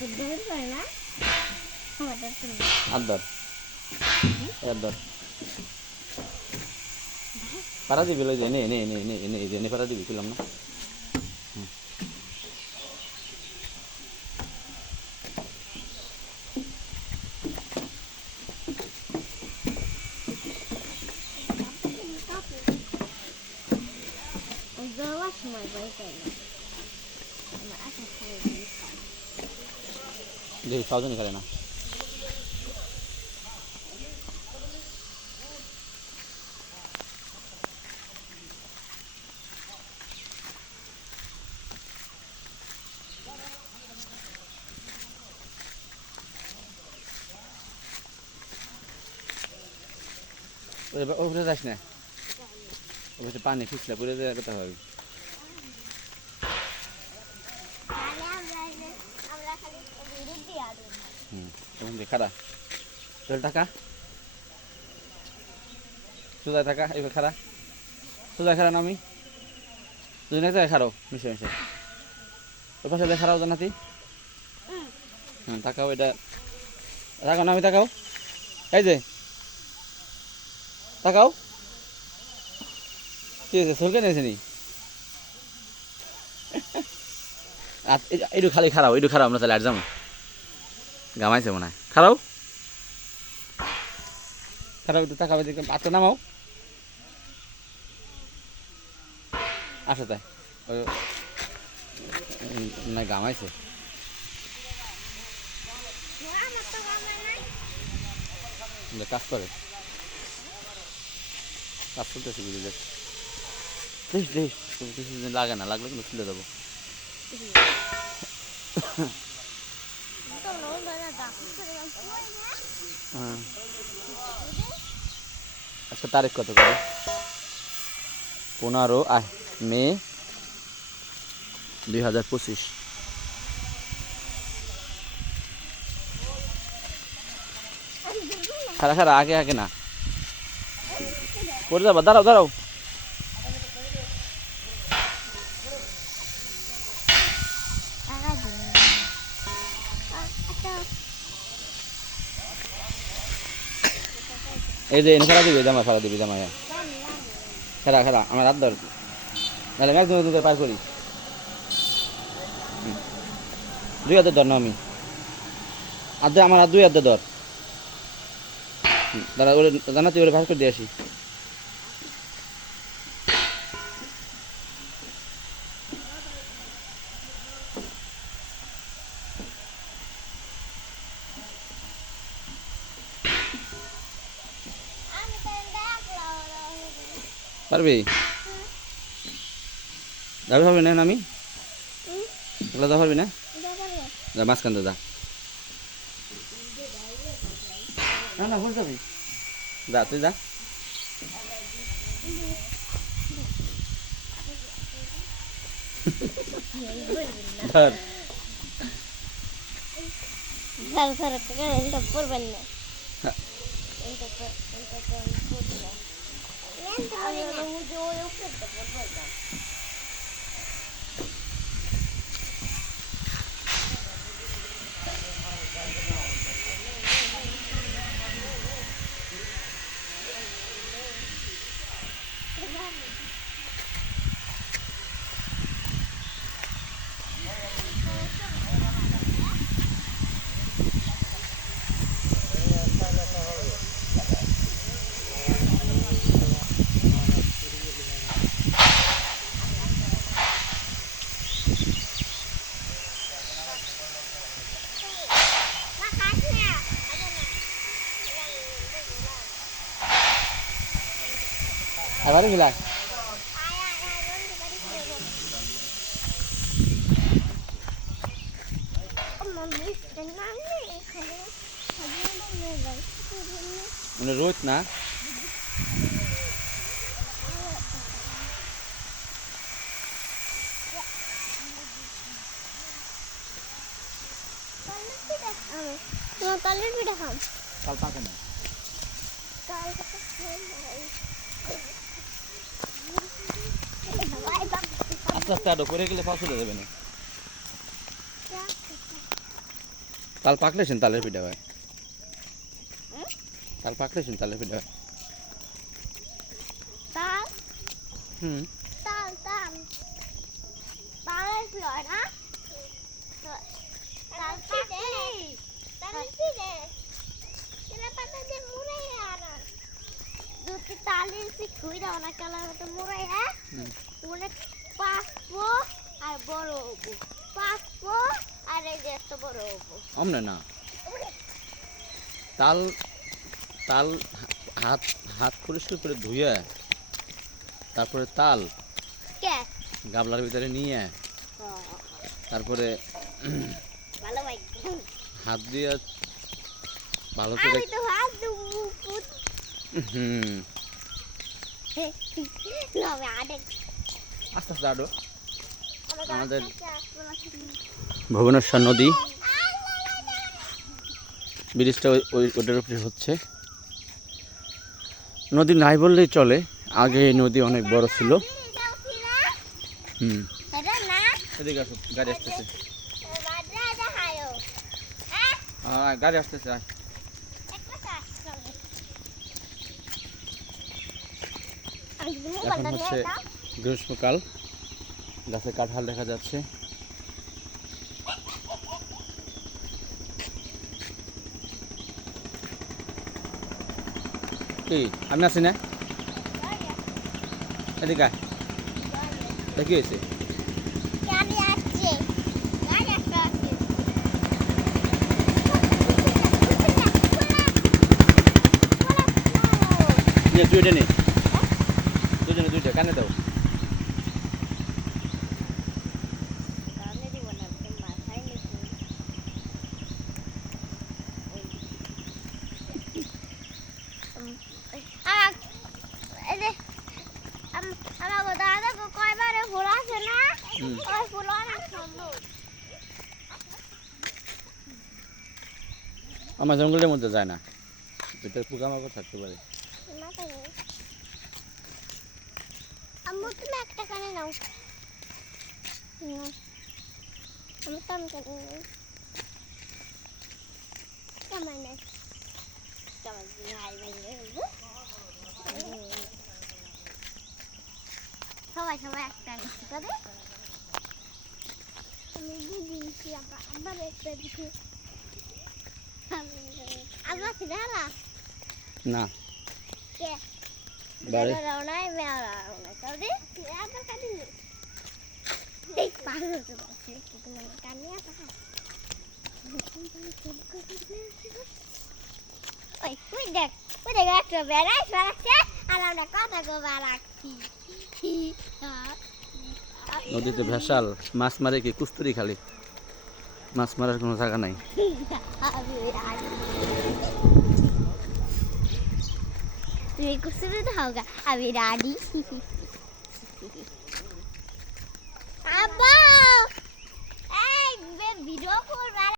আমি ঘুরে তো দূর করে না আমারটা তুমি আর ধর। পারা দিবি লই এনে এনে এনে এনে এনে এনে পারা দিবি ছিলাম না হুম। ওই যাওয়ার সময় বাড়ি করে না আমার আশা করে দিয়েছি খেলে না। ওই- ওপরে যাস না। ওপরে পানি ফিসলে পরে কথা হবে তাহলে আমরা আমরা খালি ভিডিও দিয়ে আদর হুম ওখান থেকে খারা চল টাকা। সোজা টাকা এবার খারা সোজা খারা নামি দুজন এক জায়গায় খারো মিশে মিশে। ওই পাশে দিয়ে খারাও জানাতি হুম তাকাও এটা। তাকাও নামি তাকাও এই যে। তাকাও কি হয়েছে? সরকে নিয়েছে নি? এইটু খালি খারাও এইটু খারাও আমরা তাহলে আর যাব। গামাইছে মনে হয়। খারাও? খারাপ একটু টাকা দিকে আচ্ছা নামাও। আসো তাই। না গামাইছে কাজ করে। কাজ করতেছে বুঝে দেখ। দেখ দেখ কিছু দিন লাগে না লাগলে কিন্তু খুলে দেবো তো নো দাদা ডাক্তার করে গেল হ্যাঁ আজকে তারিখ কত করে? পনেরো, আহ, মে দুই হাজার পঁচিশ। খারা খারা আগে আগে না। পড়ে যাবা, দাঁড়াও দাঁড়াও। এই যে ফেলা দিবি, জামা ফেলা দিবি জামা খেলা খারা খারা আমার হাত ধর। নাহলে ম্যাক্স দুধের পার করি। দুই হাতে ধর না আমি। আধে আমার হাত দুই হাতে ধর। দাঁড়া, ওরে তুই ওরে ভাস করে দিয়ে আসি। পারবি যাবি পারবি না আমি এগুলো যা পারবি না যা মাঝখান যা না না ভুল যাবি যা তুই যা ধর স্যার টাকা না হ্যাঁ। এটা পর এটা পর পড়বে না এবারে মিলা। মানে রোজ না? তোমার পিঠা খাম কাল পাকে না। কাল আস্তে আস্তে আরও করে গেলে পাঁচশো দেবে না। তাল পাকলে শুন তালের পিঠা হুম? তাল পাকলে শুন তালের পিঠা হয় তাল? হুম। তাল তাল। তালের হয় না? তাল পাকলে তাল পিঠে এটা পাতা দিয়ে মুড়াই আর দুটি তালের পিঠ দাও না কালার মতো মুড়াই হ্যাঁ হুম। মানে পাকবো আর অমনে না। তাল তাল হাত হাত পরিষ্কার করে ধুয়ে তারপরে তাল গাবলার ভিতরে নিয়ে তারপরে হাত দিয়ে ভালো করে হুম। আস্তে আস্তে আডো। আমাদের- ভুবনেশ্বর নদী। ব্রিজটা ওই ওটার উপরে হচ্ছে। নদী নাই বললেই চলে। আগে এই নদী অনেক বড় ছিল। হুম। এদিকে আসো গাড়ি আসতেছে। হ্যাঁ গাড়ি আসতেছে এখন হচ্ছে গ্রীষ্মকাল। গাছে কাঁঠাল দেখা যাচ্ছে। কি আমি আছি না? এদিকে কি হয়েছে? গাড়ি আসছে। গাড়ি আসছে আসছে। নিয়ে তুই এটা নে দুজনে দুইটা কানে দাও কানে দিব না তুমি মাথায় নিয়ে আমার দাদা কয়বারে ফুল আছে না হুম। ওই ফুল অনেক সুন্দর আমার জঙ্গলের মধ্যে যায় না। ভিতরে পোকামাকড় থাকতে পারে। আম্মু, তুমি একটা কানে নাও আমি তো আমি কানে কেমন নেই কেমন ভাই ভাই সবাই সবাই একটা আমি আবার একটা আবার না। কে বাড়ি। আবার কাটি দেখ কানি ওই ওই দেখ ওই দেখ একটা বেড়াই বেড়াচ্ছে আর আমরা কথা গো বেড়াচ্ছি নদীতে ভেসাল, মাছ মারে কি কুস্তুরি খালি? মাছ মারার কোনো জায়গা নাই। তুমি কুস্তুরি তো আমি রাডি